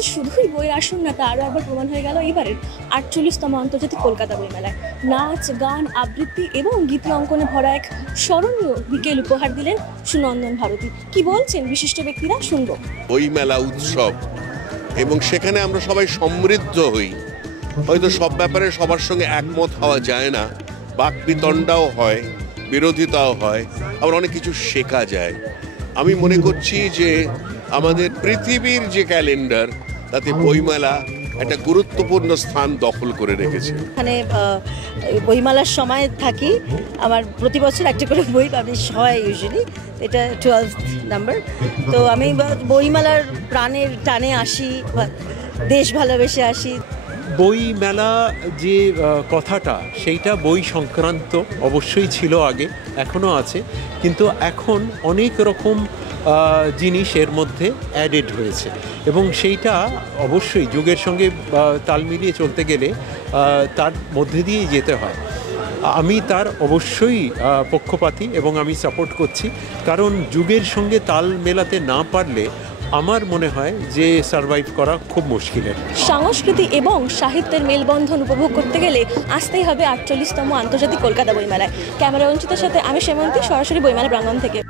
যে শুধুই বইয়ের আসন না, তা আরও একবার প্রমাণ হয়ে গেল এবারের 48তম আন্তর্জাতিক কলকাতা বইমেলায়। নাচ, গান, আবৃত্তি এবং গীত অঙ্কনে ভরা এক স্মরণীয় বিকেল উপহার দিলেন সুনন্দন ভারতী। কি বলছেন বিশিষ্ট ব্যক্তিরা, শুনবো। বইমেলা উৎসব, এবং সেখানে আমরা সবাই সমৃদ্ধ হই। হয়তো সব ব্যাপারে সবার সঙ্গে একমত হওয়া যায় না, বাকবিতণ্ডাও হয়, বিরোধিতাও হয়, আবার অনেক কিছু শেখা যায়। আমি মনে করছি যে আমাদের পৃথিবীর যে ক্যালেন্ডার, তাতে বইমেলা একটা গুরুত্বপূর্ণ স্থান দখল করে রেখেছে। এখানে বইমেলার সময় থাকি, আমার প্রতি বছর একটা করে বই পাবলিশ হয় ইউজুয়ালি, এটা 12th নাম্বার। তো আমি বইমেলার প্রাণের টানে আসি, দেশ ভালোবেসে আসি। বই মেলা যে কথাটা, সেইটা বই সংক্রান্ত অবশ্যই ছিল আগে, এখনও আছে, কিন্তু এখন অনেক রকম জিনিস এর মধ্যে অ্যাডেড হয়েছে, এবং সেইটা অবশ্যই যুগের সঙ্গে তাল মিলিয়ে চলতে গেলে তার মধ্যে দিয়েই যেতে হয়। আমি তার অবশ্যই পক্ষপাতী এবং আমি সাপোর্ট করছি, কারণ যুগের সঙ্গে তাল মেলাতে না পারলে আমার মনে হয় যে সারভাইভ করা খুব মুশকিলের। সংস্কৃতি এবং সাহিত্যের মেলবন্ধন উপভোগ করতে গেলে আসতেই হবে 48তম আন্তর্জাতিক কলকাতা বইমেলায়। ক্যামেরা অঞ্চিতার সাথে আমি সেমন্তী, সরাসরি বইমেলা প্রাঙ্গণ থেকে।